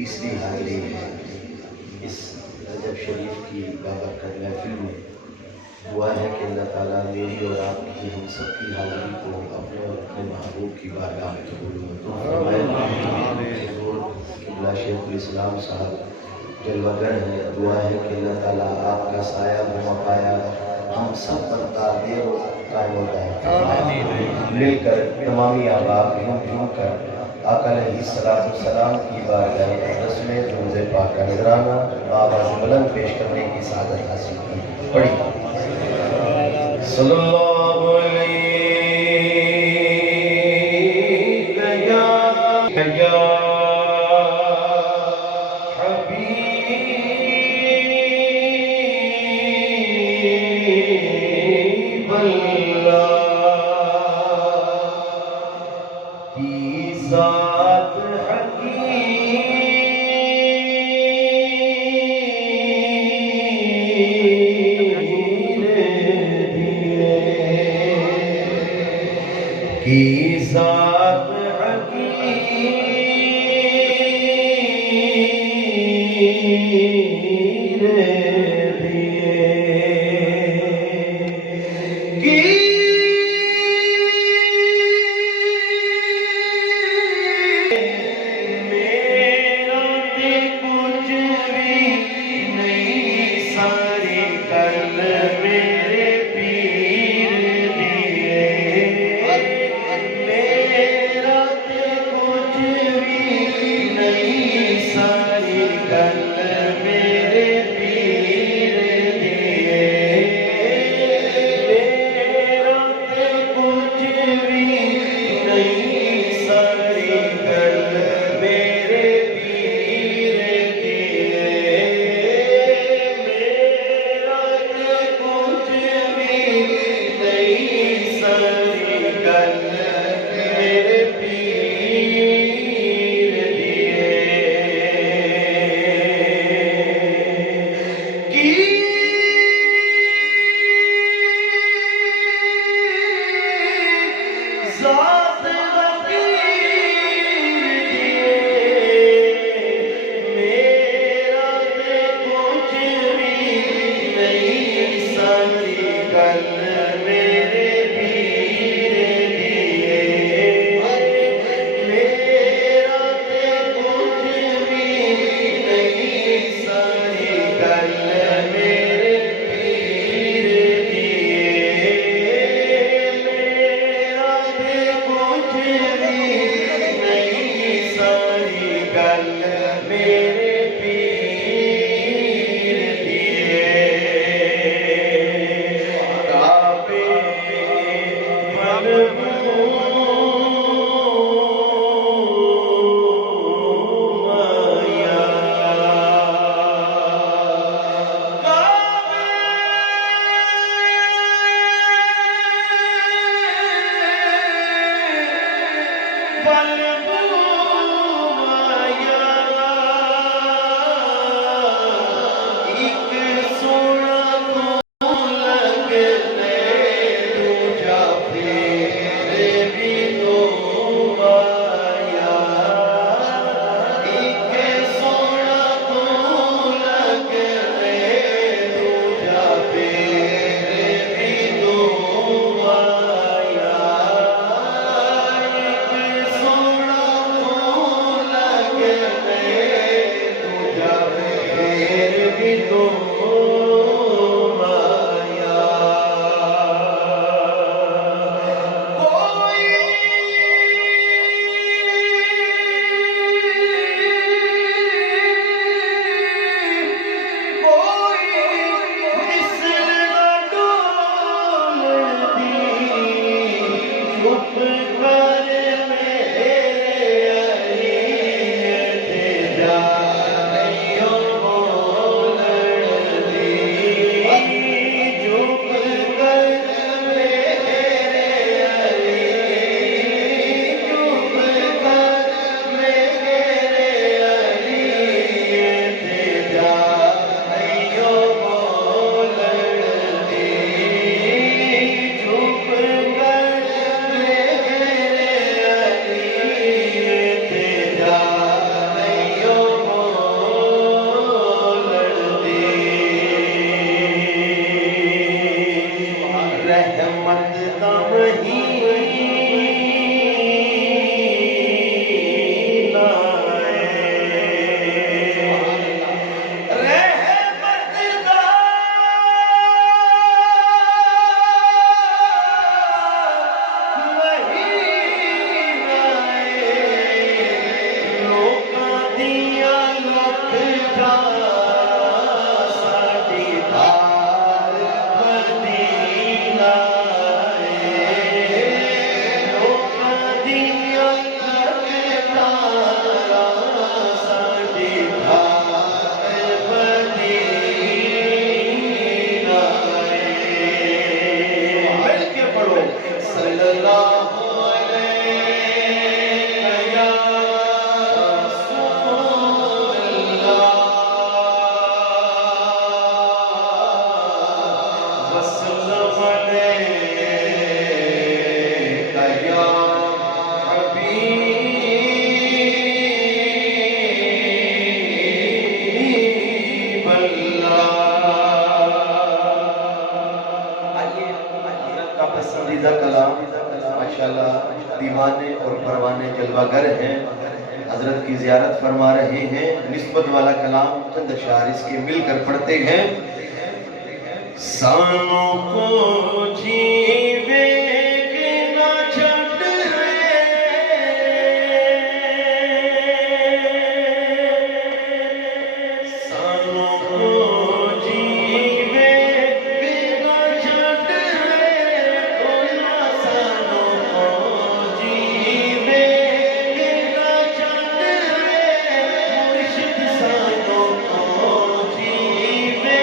تیسری حاضری ہے اس رجب شریف کی بابرکت محفل میں۔ دعا ہے کہ اللہ تعالیٰ میری اور آپ کی ہم سب کی حاضری کو اپنے اور اپنے محبوب کی بارگاہ میں قبول فرمائے۔ حضور قبلہ شیخ الاسلام صاحب جلوہ گر ہیں، دعا ہے کہ اللہ تعالیٰ آپ کا سایہ و مقایا ہم سب پر دیر و قائم و دائم فرمائے۔ مل کر تمامی آباب جھوم کر آقا علیہ السلام کی بارگاہ اقدس میں روز پاک کا نذرانہ آواز بلند پیش کرنے کی سعادت حاصل کی۔ پڑھی صلی اللہ علیہ یا حبیب اللہ کی ذات کی ذات حقیر دیے میرا تے کچھ بھی نہیں ساری گل میرے پیر دیے۔ میرا تے کچھ بھی نہیں ساری گل میرے پیر دیے۔ میرا تے کچھ بھی نہیں ساری گل میرے پیر دیے۔ میرا تے کچھ بھی نہیں ساری گل میرے پیر دیے۔ کی ذات حقیر دیے۔ میرا تے کچھ بھی نہیں ساری گل میرے پیر دیے۔ کا پسندیدہ کلام ماشاءاللہ دیوانے اور پروانے جلوہ گر ہیں، حضرت کی زیارت فرما رہے ہیں۔ نسبت والا کلام چند اشعار اس کے مل کر پڑھتے ہیں۔ سانوں کو جیوے کے نہ چھٹ سانوں کو جیوے کے نہ چھٹ سانوں کو جیوے کے نہ چھٹ مرشد سانوں کو جیوے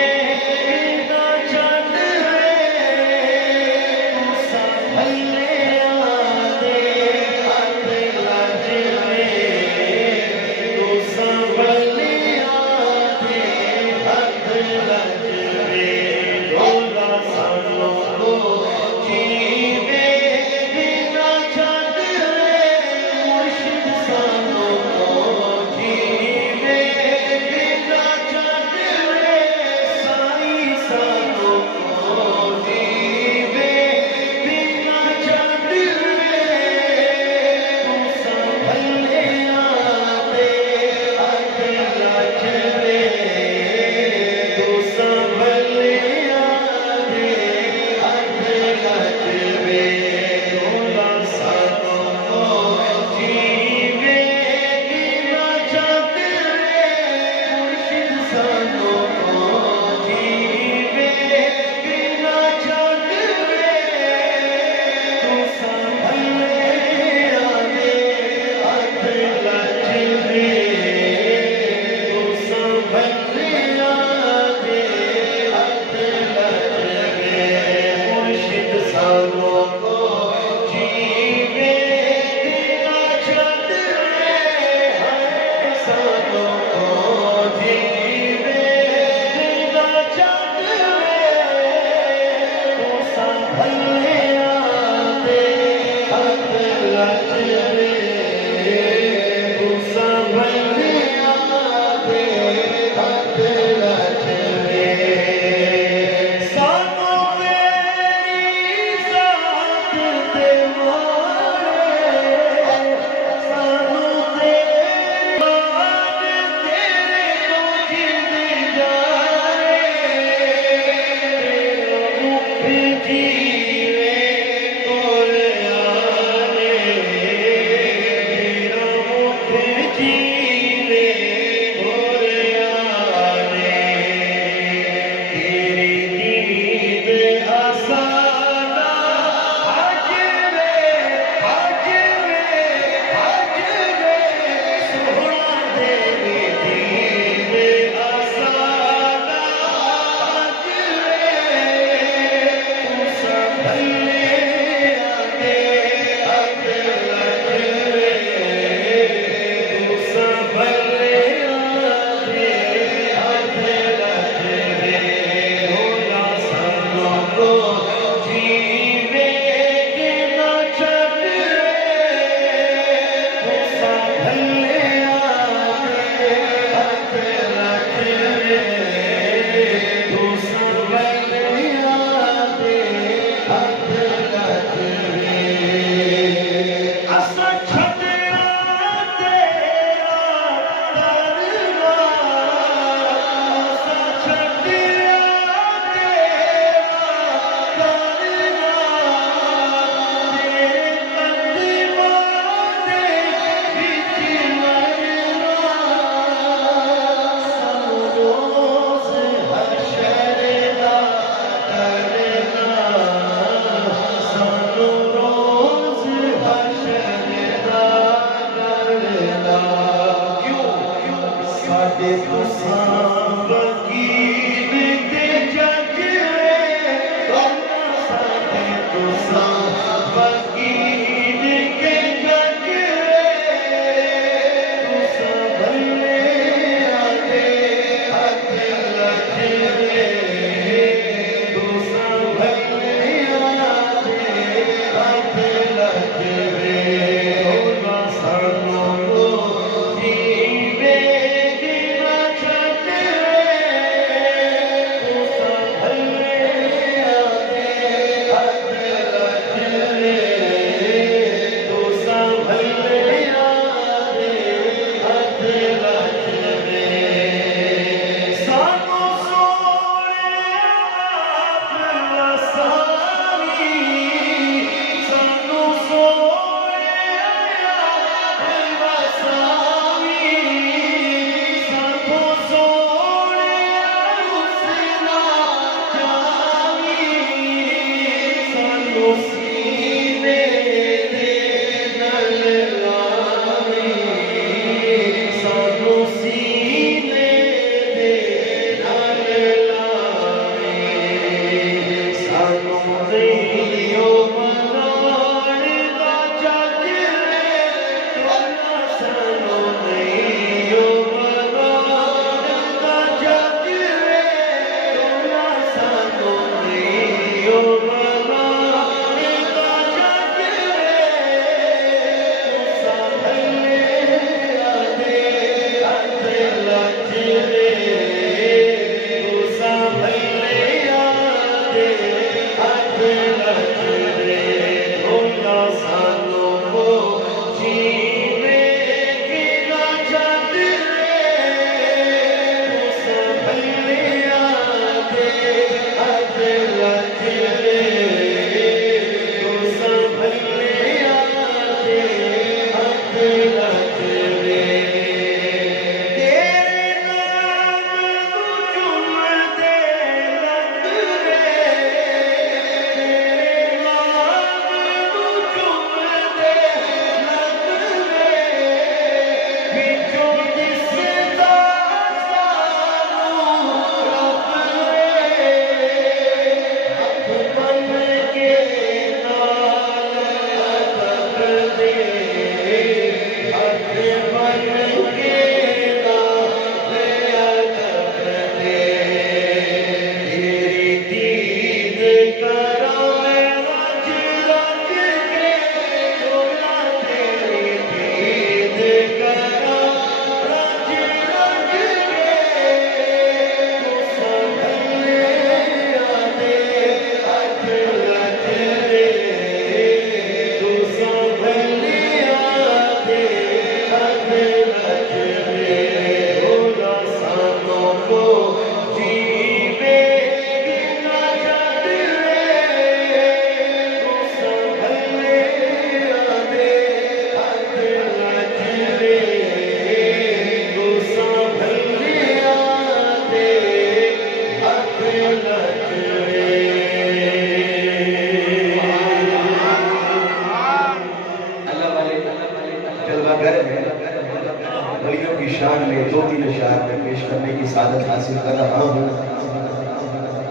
2-3 اشعار میں پیش کرنے کی سعادت حاصل کر رہا ہوں۔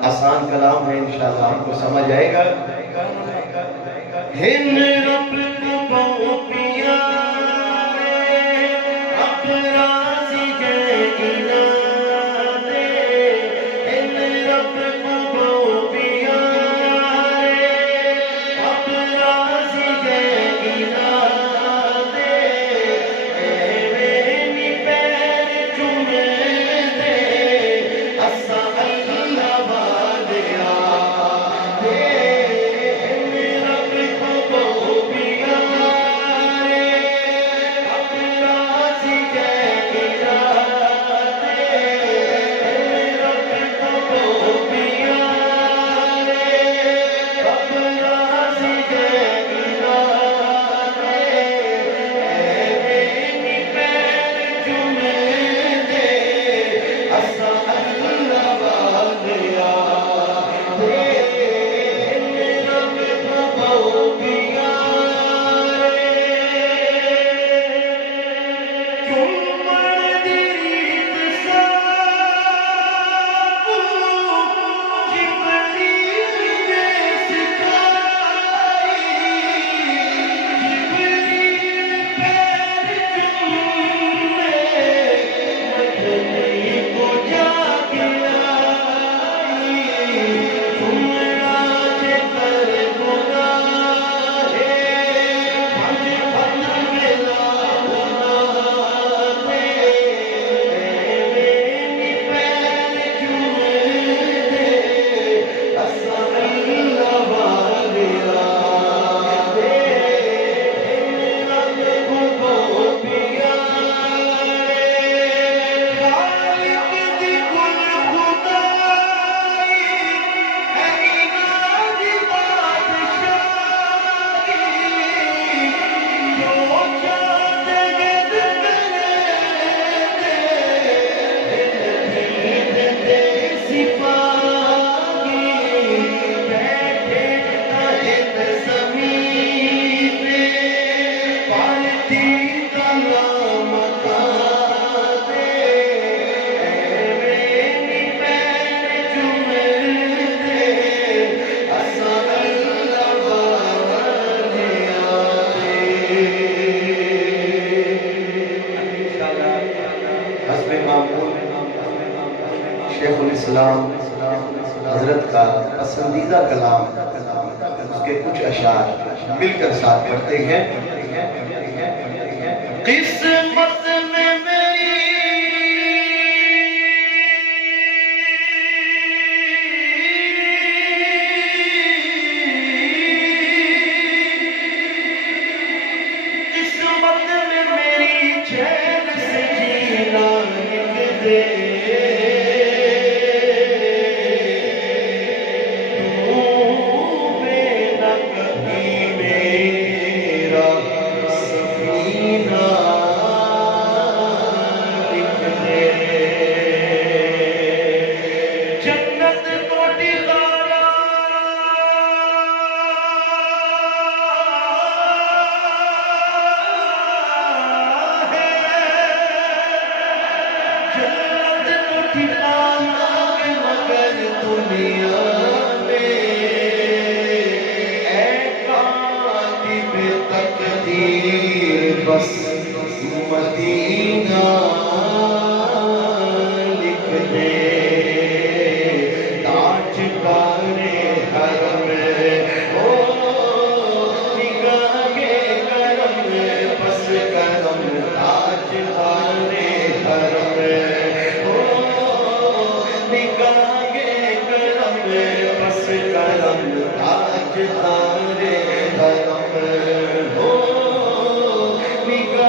آسان کلام ہے، انشاءاللہ آپ کو سمجھ آئے گا۔ ہن رب کو پیا اب راضی ہے گنا دے، ہن رب کو پیا اب راضی ہے گنا دے، میری پیر چوم دے اسا اللہ والیا دے، شیخ الاسلام حضرت کا پسندیدہ کلام، اس کے کچھ اشعار مل کر ساتھ پڑھتے ہیں۔ قسمت میں میری قسمت میں میری چین سے جینا لکھ دے، بس مدینہ لکھ دے، تاج کارے حرم او نگاہ کرم، بس کرم تاج کارے حرم او نگاہ کرم، بس کرم تاج کارے حرم او نگاہ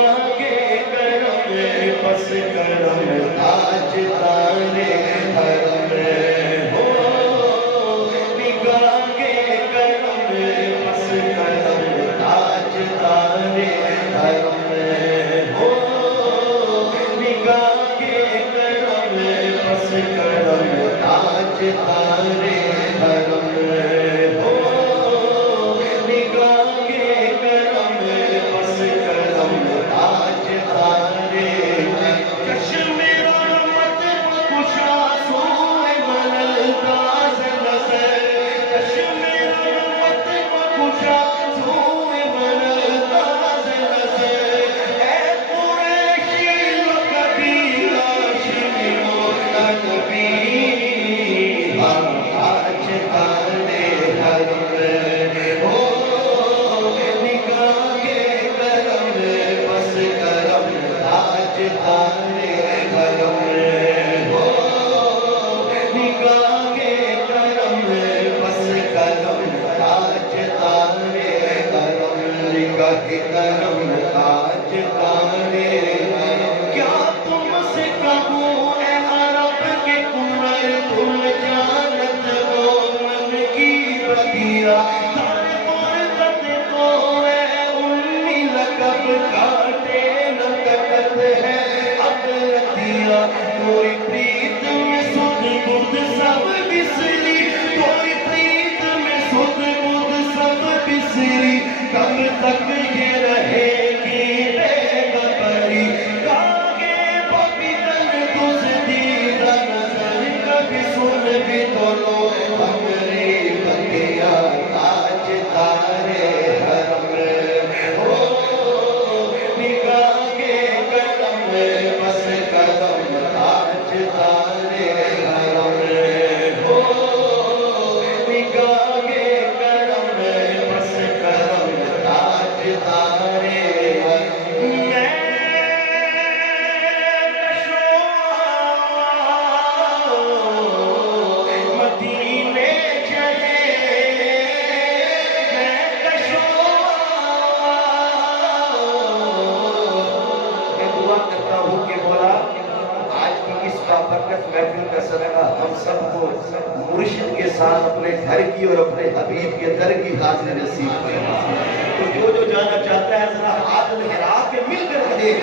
کب تک یہ رہے گی بے خبری کاگے پاپیدن دزدیدہ نظر کبھی سن بھی تو لو ہمری بکیا تاج تارے حرم ہو نگاہ کے قدم بس قدم تاج تارے حرم ہو نگاہ کے قدم بس قدم تاج تارے مدینے چلے میں دعا کرتا ہوں کہ مولا آج کی اس بابرکت محفل کا صدقہ ہم سب کو مرشد کے ساتھ اپنے گھر کی اور اپنے حبیب کے در کی حاضری نصیب فرما۔ تو جو جانا چاہتا ہے ذرا ہاتھ لہرا کے مل کر کہے